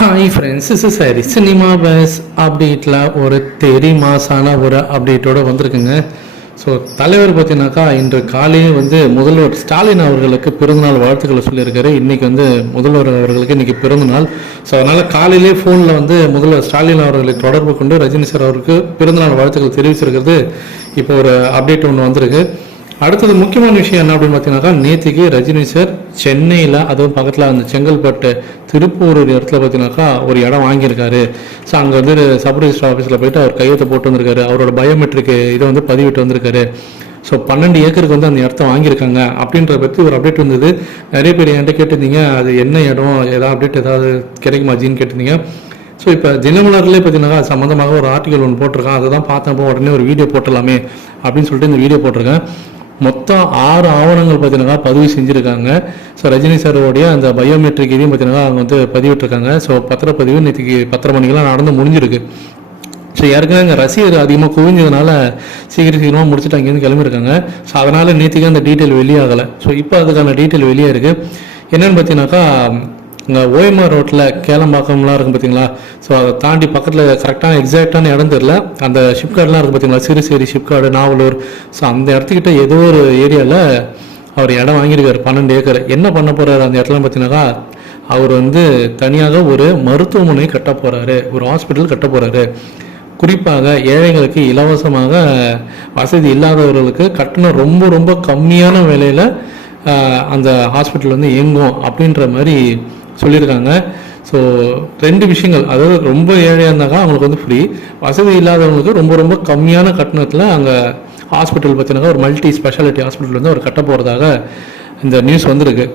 Hi friends is சரி cinema பேஸ் அப்டேட்டில் ஒரு தெரி மாசான ஒரு அப்டேட்டோட வந்திருக்குங்க. ஸோ தலைவர் பார்த்தீங்கன்னாக்கா இன்று காலையே வந்து முதல்வர் ஸ்டாலின் அவர்களுக்கு பிறந்தநாள் வாழ்த்துக்களை சொல்லியிருக்காரு. இன்றைக்கி வந்து முதல்வர் அவர்களுக்கு இன்றைக்கி பிறந்தநாள். ஸோ அதனால் காலையிலே ஃபோனில் வந்து முதல்வர் ஸ்டாலின் அவர்களை தொடர்பு கொண்டு ரஜினி சார் அவருக்கு பிறந்தநாள் வாழ்த்துக்கள் தெரிவிச்சிருக்கிறது. இப்போ ஒரு அப்டேட் ஒன்று வந்திருக்கு. அடுத்தது முக்கியமான விஷயம் என்ன அப்படின்னு பார்த்தீங்கன்னாக்கா நேற்றுக்கு ரஜினி சார் சென்னையில் அதுவும் பக்கத்தில் அந்த செங்கல்பட்டு திருப்பூர் ஒரு இடத்துல பார்த்தீங்கன்னாக்கா ஒரு இடம் வாங்கியிருக்காரு. ஸோ அங்கே வந்து சப் ரிஜிஸ்டர் ஆஃபீஸில் போயிட்டு அவர் கையெழுத்து போட்டு வந்திருக்காரு. அவரோட பயோமெட்ரிக் இதை வந்து பதிவிட்டு வந்திருக்காரு. ஸோ பன்னெண்டு ஏக்கருக்கு வந்து அந்த இடத்த வாங்கியிருக்காங்க. அப்படின்ற பற்றி ஒரு அப்டேட் வந்தது. நிறைய பேர் என்கிட்ட கேட்டிருந்தீங்க அது என்ன இடம் ஏதாவது அப்டேட் ஏதாவது கிடைக்குமா ஜின்னு கேட்டிருந்தீங்க. ஸோ இப்போ தினமலர்லேயே பார்த்தீங்கன்னா சம்மந்தமாக ஒரு ஆர்டிகல் ஒன்று போட்டிருக்கான். அதை தான் பார்த்தப்போ உடனே ஒரு வீடியோ போட்டலாமே அப்படின்னு சொல்லிட்டு இந்த வீடியோ போட்டிருக்கேன். மொத்தம் ஆறு ஆவணங்கள் பார்த்தீங்கன்னா பதிவு செஞ்சுருக்காங்க. ஸோ ரஜினி சாரோடைய அந்த பயோமெட்ரிக் இதையும் பார்த்தீங்கன்னா அவங்க வந்து பதிவிட்டிருக்காங்க. ஸோ பத்திரப்பதிவு நேற்றுக்கு பத்தரை மணிக்கெல்லாம் நடந்து முடிஞ்சிருக்கு. ஸோ ஏற்கனவே அங்கே ரசிகர் அதிகமாக குவிஞ்சதுனால சீக்கிரம் சீக்கிரமாக முடிச்சுட்டு அங்கேருந்து கிளம்பியிருக்காங்க. ஸோ அதனால் நேற்றுக்கு அந்த டீட்டெயில் வெளியாகலை. ஸோ இப்போ அதுக்கான டீட்டெயில் வெளியே இருக்குது என்னென்னு பார்த்தீங்கன்னாக்கா இங்கே ஓஎம்ஆர் ரோட்டில் கேளம்பாக்கம்லாம் இருக்கும் பார்த்தீங்களா ஸோ அதை தாண்டி பக்கத்தில் கரெக்டான எக்ஸாக்டான இடம் தெரில அந்த ஷிப்கார்ட்லாம் இருக்கும் பார்த்தீங்களா சிறுசேரி ஷிப்கார்டு நாவலூர். ஸோ அந்த இடத்துக்கிட்ட ஏதோ ஒரு ஏரியாவில் அவர் இடம் வாங்கியிருக்காரு பன்னெண்டு ஏக்கர். என்ன பண்ண போகிறாரு அந்த இடத்துல பார்த்தீங்கன்னாக்கா அவர் வந்து தனியாக ஒரு மருத்துவமனை கட்ட போகிறாரு ஒரு ஹாஸ்பிட்டல் கட்ட போகிறாரு குறிப்பாக ஏழைகளுக்கு இலவசமாக வசதி இல்லாதவர்களுக்கு கட்டணம் ரொம்ப ரொம்ப கம்மியான விலையில் அந்த ஹாஸ்பிட்டல் வந்து இயங்கும் அப்படின்ற மாதிரி சொல்லியிருக்காங்க. ஸோ ரெண்டு விஷயங்கள். அதாவது ரொம்ப ஏழையாக இருந்தாக்கா அவங்களுக்கு வந்து ஃப்ரீ வசதி இல்லாதவங்களுக்கு ரொம்ப ரொம்ப கம்மியான கட்டணத்தில் அங்கே ஹாஸ்பிட்டல் பார்த்தீங்கன்னா ஒரு மல்டி ஸ்பெஷாலிட்டி ஹாஸ்பிட்டல் வந்து அவர் கட்ட போகிறதாக இந்த நியூஸ் வந்திருக்கு.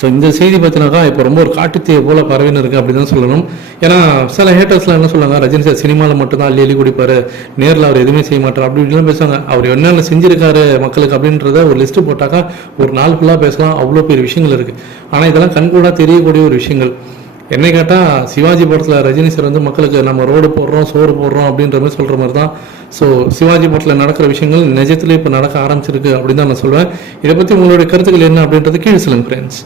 ஸோ இந்த செய்தி பார்த்தினாக்கா இப்போ ரொம்ப ஒரு காட்டுத்தீயை போல பரவின்னு இருக்கு அப்படி தான் சொல்லணும். ஏன்னா சில ஹேட்டர்ஸ்லாம் என்ன சொல்லுவாங்க ரஜினி சார் சினிமாவில் மட்டும்தான் அள்ளி அள்ளி குடிப்பாரு. நேரில் அவர் எதுவுமே செய்ய மாட்டார். அப்படி இப்படிலாம் பேசுவாங்க. அவர் என்னென்ன செஞ்சிருக்காரு மக்களுக்கு அப்படின்றத ஒரு லிஸ்ட்டு போட்டாக்கா ஒரு நாள் ஃபுல்லாக பேசலாம். அவ்வளோ பெரிய விஷயங்கள் இருக்குது ஆனால் இதெல்லாம் கண்கூடாக தெரியக்கூடிய ஒரு விஷயங்கள். என்னை கேட்டால் சிவாஜி படத்தில் ரஜினி சார் வந்து மக்களுக்கு நம்ம ரோடு போடுறோம் சோறு போடுறோம் அப்படின்ற மாதிரி சொல்கிற மாதிரி தான். ஸோ சிவாஜி படத்தில் நடக்கிற விஷயங்கள் நிஜத்திலே இப்போ நடக்க ஆரம்பிச்சிருக்கு அப்படின்னு தான் நான் சொல்வேன். இதை பற்றி உங்களுடைய கருத்துக்கள் என்ன அப்படின்றது கீழே சொல்லுங்க ஃப்ரெண்ட்ஸ்